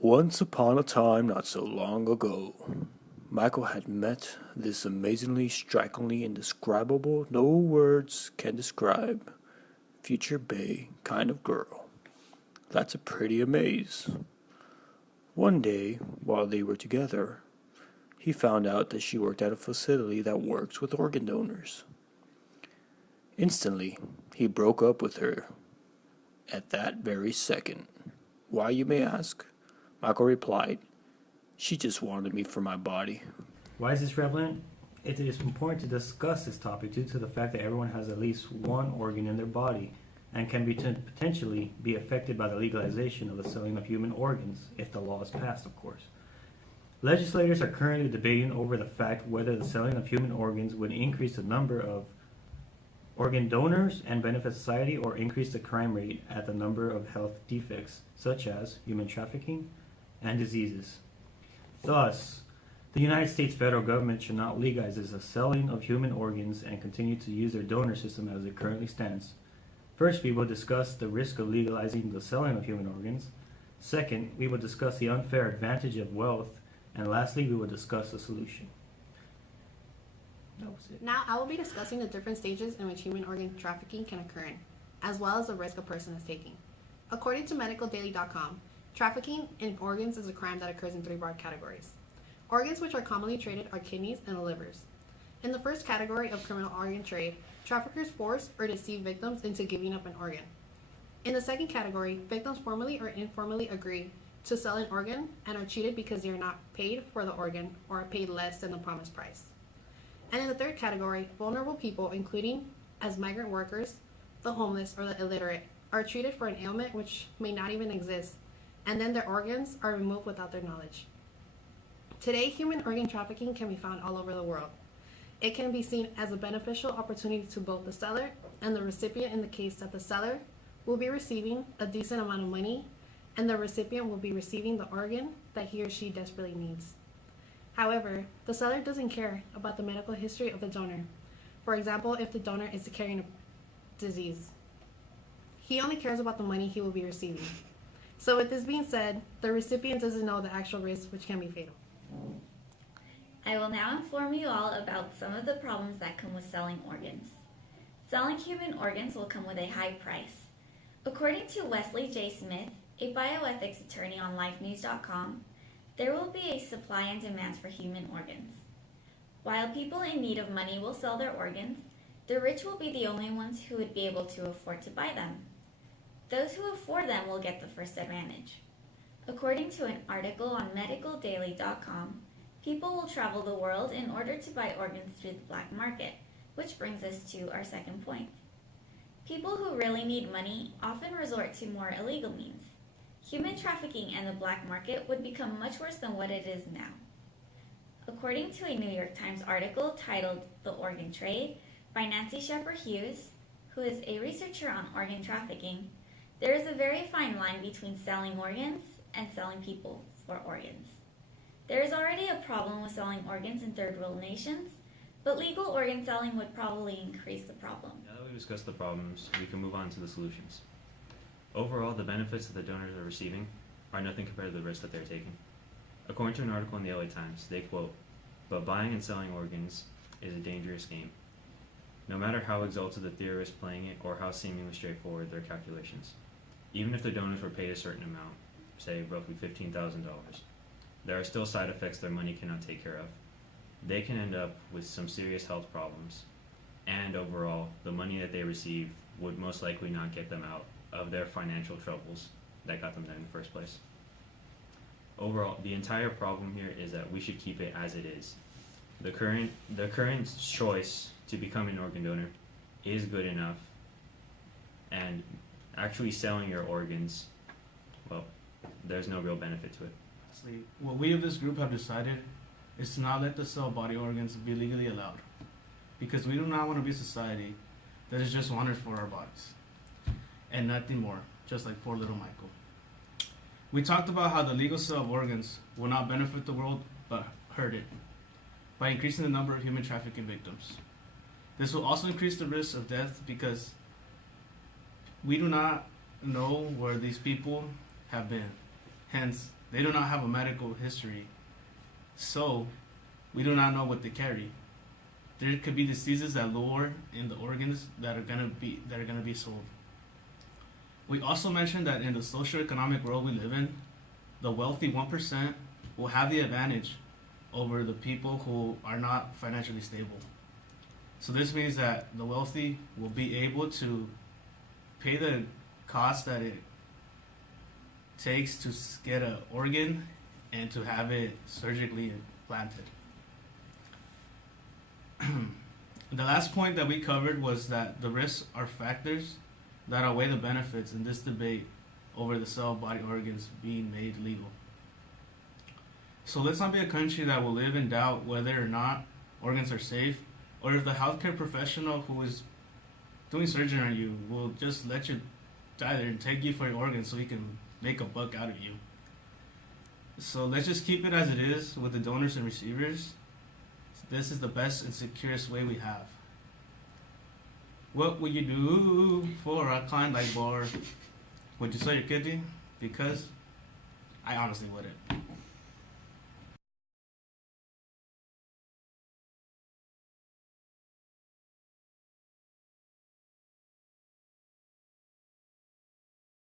Once upon a time not so long ago, Michael had met this amazingly, strikingly indescribable, no words can describe, future bae kind of girl. That's a pretty amaze. One day, while they were together, he found out that she worked at a facility that works with organ donors. Instantly, he broke up with her at that very second. Why, you may ask? Michael replied, "She just wanted me for my body." Why is this relevant? It is important to discuss this topic due to the fact that everyone has at least one organ in their body and can potentially be affected by the legalization of the selling of human organs, if the law is passed, of course. Legislators are currently debating over the fact whether the selling of human organs would increase the number of organ donors and benefit society or increase the crime rate at the number of health defects, such as human trafficking and diseases. Thus, the United States federal government should not legalize the selling of human organs and continue to use their donor system as it currently stands. First, we will discuss the risk of legalizing the selling of human organs. Second, we will discuss the unfair advantage of wealth. And lastly, we will discuss the solution. That was it. Now, I will be discussing the different stages in which human organ trafficking can occur in, as well as the risk a person is taking. According to medicaldaily.com, trafficking in organs is a crime that occurs in three broad categories. Organs which are commonly traded are kidneys and the livers. In the first category of criminal organ trade, traffickers force or deceive victims into giving up an organ. In the second category, victims formally or informally agree to sell an organ and are cheated because they are not paid for the organ or are paid less than the promised price. And in the third category, vulnerable people, including as migrant workers, the homeless, or the illiterate, are treated for an ailment which may not even exist, and then their organs are removed without their knowledge. Today, human organ trafficking can be found all over the world. It can be seen as a beneficial opportunity to both the seller and the recipient in the case that the seller will be receiving a decent amount of money and the recipient will be receiving the organ that he or she desperately needs. However, the seller doesn't care about the medical history of the donor. For example, if the donor is carrying a disease. He only cares about the money he will be receiving. So with this being said, the recipient doesn't know the actual risk, which can be fatal. I will now inform you all about some of the problems that come with selling organs. Selling human organs will come with a high price. According to Wesley J. Smith, a bioethics attorney on lifenews.com, there will be a supply and demand for human organs. While people in need of money will sell their organs, the rich will be the only ones who would be able to afford to buy them. Those who afford them will get the first advantage. According to an article on medicaldaily.com, people will travel the world in order to buy organs through the black market, which brings us to our second point. People who really need money often resort to more illegal means. Human trafficking and the black market would become much worse than what it is now. According to a New York Times article titled "The Organ Trade" by Nancy Shepard Hughes, who is a researcher on organ trafficking, there is a very fine line between selling organs and selling people for organs. There is already a problem with selling organs in third world nations, but legal organ selling would probably increase the problem. Now that we've discussed the problems, we can move on to the solutions. Overall, the benefits that the donors are receiving are nothing compared to the risk that they're taking. According to an article in the LA Times, they quote, "But buying and selling organs is a dangerous game. No matter how exalted the theorists playing it or how seemingly straightforward their calculations. Even if the donors were paid a certain amount, say roughly $15,000, there are still side effects their money cannot take care of. They can end up with some serious health problems, and overall, the money that they receive would most likely not get them out of their financial troubles that got them there in the first place. Overall, the entire problem here is that we should keep it as it is. The current choice to become an organ donor is good enough, and actually selling your organs, well, there's no real benefit to it. What we of this group have decided is to not let the sale of body organs be legally allowed, because we do not want to be a society that is just wanted for our bodies and nothing more, just like poor little Michael. We talked about how the legal sale of organs will not benefit the world but hurt it by increasing the number of human trafficking victims. This will also increase the risk of death because we do not know where these people have been. Hence, They do not have a medical history, so we do not know what they carry. There could be diseases that lure in the organs that are gonna be sold. We also mentioned that in the socioeconomic world we live in, the wealthy 1% will have the advantage over the people who are not financially stable. So this means that the wealthy will be able to pay the cost that it takes to get an organ and to have it surgically implanted. The last point that we covered was that the risks are factors that outweigh the benefits in this debate over the cell body organs being made legal. So let's not be a country that will live in doubt whether or not organs are safe, or if the healthcare professional who is doing surgery on you will just let you die there and take you for your organs so he can make a buck out of you. So let's just keep it as it is with the donors and receivers. This is the best and securest way we have. What would you do for a client like Bar? Would you sell your kidney? Because I honestly wouldn't.